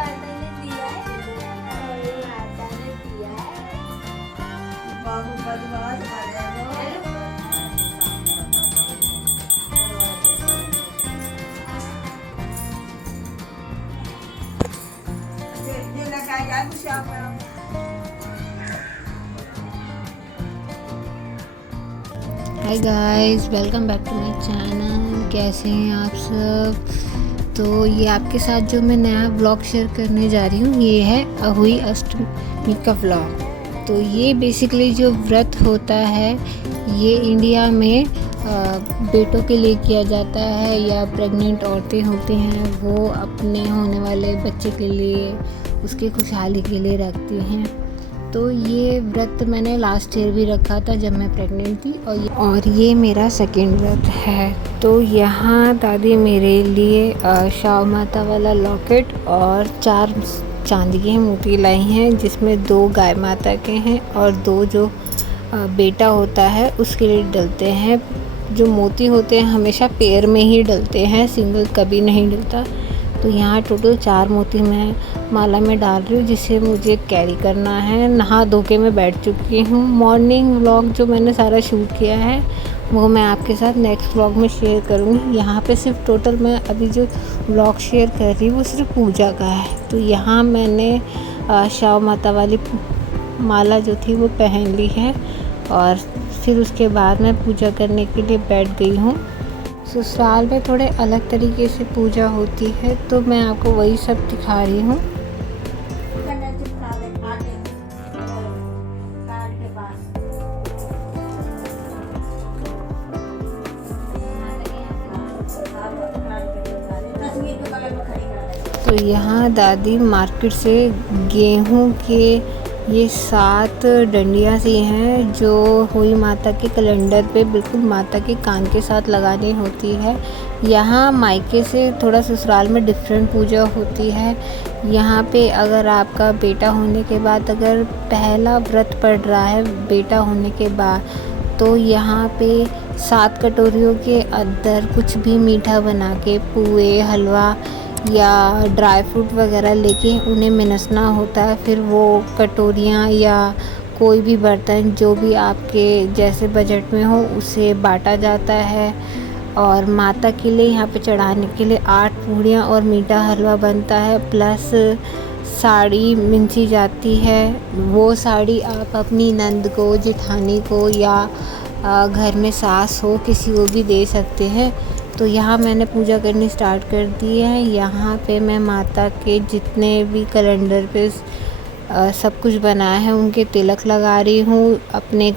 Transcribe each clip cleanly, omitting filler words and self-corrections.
माता ने दिया है, हमारी माता ने दिया है। बाबू बदमाश बने हो। ये लगा यार कुछ आप hi guys, welcome back to my channel. कैसे हैं आप सब? तो ये आपके साथ जो मैं नया ब्लॉग शेयर करने जा रही हूँ, ये है अहुई अष्टमी का ब्लॉग। तो ये बेसिकली जो व्रत होता है, ये इंडिया में बेटों के लिए किया जाता है, या प्रेग्नेंट औरतें होती हैं वो अपने होने वाले बच्चे के लिए, उसकी खुशहाली के लिए रखती हैं। तो ये व्रत मैंने लास्ट ईयर भी रखा था जब मैं प्रेग्नेंट थी, और ये मेरा सेकेंड व्रत है। तो यहाँ दादी मेरे लिए शाव माता वाला लॉकेट और 4 चांदी के मोती लाई हैं, जिसमें 2 गाय माता के हैं और 2 जो बेटा होता है उसके लिए डलते हैं। जो मोती होते हैं हमेशा पैर में ही डलते हैं, सिंगल कभी नहीं डलता। तो यहाँ टोटल 4 मोती मैं माला में डाल रही हूँ, जिसे मुझे कैरी करना है। नहा धो के मैं बैठ चुकी हूँ। मॉर्निंग व्लॉग जो मैंने सारा शूट किया है वो मैं आपके साथ नेक्स्ट व्लॉग में शेयर करूँगी। यहाँ पे सिर्फ टोटल मैं अभी जो व्लॉग शेयर कर रही हूँ वो सिर्फ पूजा का है। तो यहाँ मैंने शाव माता वाली माला जो थी वो पहन ली है, और फिर उसके बाद मैं पूजा करने के लिए बैठ गई हूँ। ससुराल में थोड़े अलग तरीके से पूजा होती है, तो मैं आपको वही सब दिखा रही हूँ। तो यहाँ दादी मार्केट से गेहूं के ये 7 डंडियाँ सी हैं, जो हुई माता के कैलेंडर पे बिल्कुल माता के कान के साथ लगानी होती है। यहाँ मायके से थोड़ा ससुराल में डिफरेंट पूजा होती है। यहाँ पे अगर आपका बेटा होने के बाद अगर पहला व्रत पड़ रहा है बेटा होने के बाद, तो यहाँ पे 7 कटोरियों के अंदर कुछ भी मीठा बना के, पुए, हलवा या ड्राई फ्रूट वगैरह लेके उन्हें मिनसना होता है। फिर वो कटोरियाँ या कोई भी बर्तन जो भी आपके जैसे बजट में हो उसे बांटा जाता है। और माता के लिए यहाँ पे चढ़ाने के लिए 8 पूड़ियाँ और मीठा हलवा बनता है, प्लस साड़ी मिंसी जाती है। वो साड़ी आप अपनी नंद को, जेठानी को या घर में सास हो किसी को भी दे सकते हैं। तो यहाँ मैंने पूजा करनी स्टार्ट कर दी है। यहाँ पे मैं माता के जितने भी कैलेंडर पे सब कुछ बनाया है उनके तिलक लगा रही हूँ। अपने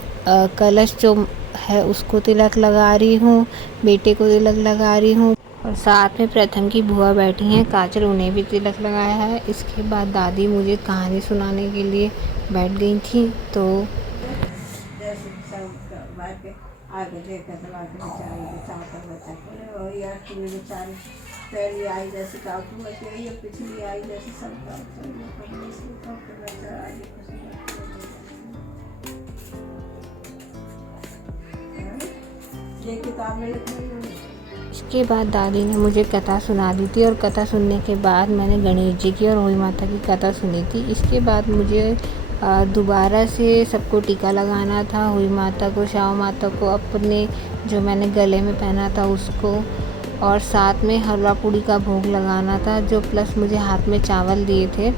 कलश जो है उसको तिलक लगा रही हूँ, बेटे को तिलक लगा रही हूँ, और साथ में प्रथम की बुआ बैठी हैं काजल, उन्हें भी तिलक लगाया है। इसके बाद दादी मुझे कहानी सुनाने के लिए बैठ गई थी। तो आगे देखकर तो आगे बेचारी चाहता बता के और यार तुम्हें बेचारी पहली आई जैसे काटू बच गई और पिछली आई जैसे सब ये किताब में लिखी। इसके बाद दादी ने मुझे कथा सुना दी थी, और कथा सुनने के बाद मैंने गणेश जी की और हुई माता की कथा सुनी थी। इसके बाद मुझे दोबारा से सबको टीका लगाना था, हुई माता को, शाव माता को, अपने जो मैंने गले में पहना था उसको, और साथ में हलवा पूड़ी का भोग लगाना था। जो प्लस मुझे हाथ में चावल दिए थे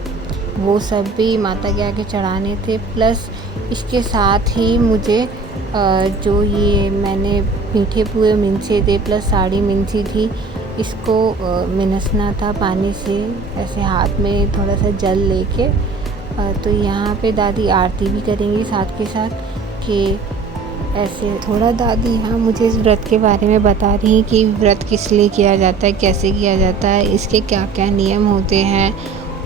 वो सब भी माता के आगे चढ़ाने थे। प्लस इसके साथ ही मुझे जो ये मैंने मीठे पुए मिनसे थे, प्लस साड़ी मिनसी थी, इसको मिनसना था पानी से, ऐसे हाथ में थोड़ा सा जल लेके। तो यहाँ पे दादी आरती भी करेंगी साथ के साथ कि ऐसे थोड़ा दादी यहाँ मुझे इस व्रत के बारे में बता रही हैं कि व्रत किस लिए किया जाता है, कैसे किया जाता है, इसके क्या क्या नियम होते हैं,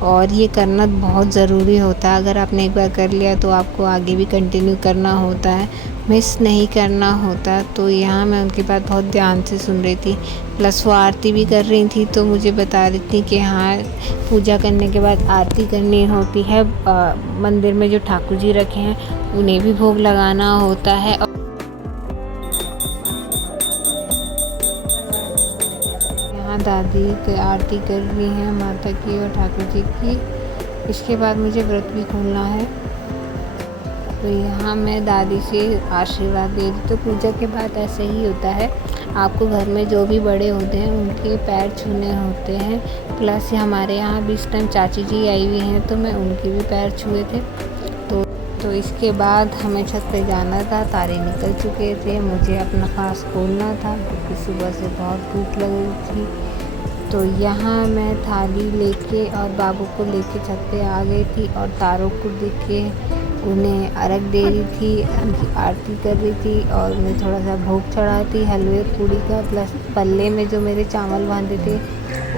और ये करना बहुत ज़रूरी होता है। अगर आपने एक बार कर लिया तो आपको आगे भी कंटिन्यू करना होता है, मिस नहीं करना होता। तो यहाँ मैं उनकी बात बहुत ध्यान से सुन रही थी, प्लस वो आरती भी कर रही थी, तो मुझे बता रही थी कि हाँ पूजा करने के बाद आरती करनी होती है। मंदिर में जो ठाकुर जी रखे हैं उन्हें भी भोग लगाना होता है। यहाँ दादी आरती कर रही हैं माता की और ठाकुर जी की। इसके बाद मुझे व्रत भी खोलना है, तो यहाँ मैं दादी से आशीर्वाद दे रही। तो पूजा के बाद ऐसे ही होता है, आपको घर में जो भी बड़े होते हैं उनके पैर छूने होते हैं। प्लस हमारे यहाँ भी इस टाइम चाची जी आई हुई हैं, तो मैं उनके भी पैर छुए थे। तो इसके बाद हमें छत पे जाना था, तारे निकल चुके थे, मुझे अपना क्लास खोलना था क्योंकि सुबह से बहुत भूख लग रही थी। तो यहाँ मैं थाली लेके और बाबू को लेके छत पे आ गई थी और तारों को देख के उन्हें अर्घ दे रही थी, उनकी आरती कर रही थी और उन्हें थोड़ा सा भोग चढ़ाई थी हलवे पूड़ी का। प्लस पल्ले में जो मेरे चावल बांधे थे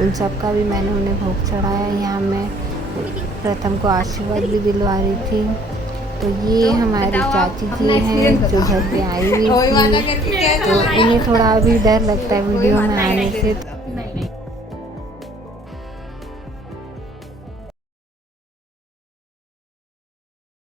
उन सब का भी मैंने उन्हें भोग चढ़ाया। यहाँ मैं प्रथम को आशीर्वाद भी दिलवा रही थी। तो ये हमारी चाची जी हैं जो घर पे आई हुई थी, तो इन्हें थोड़ा अभी डर लगता है वीडियो में आने से।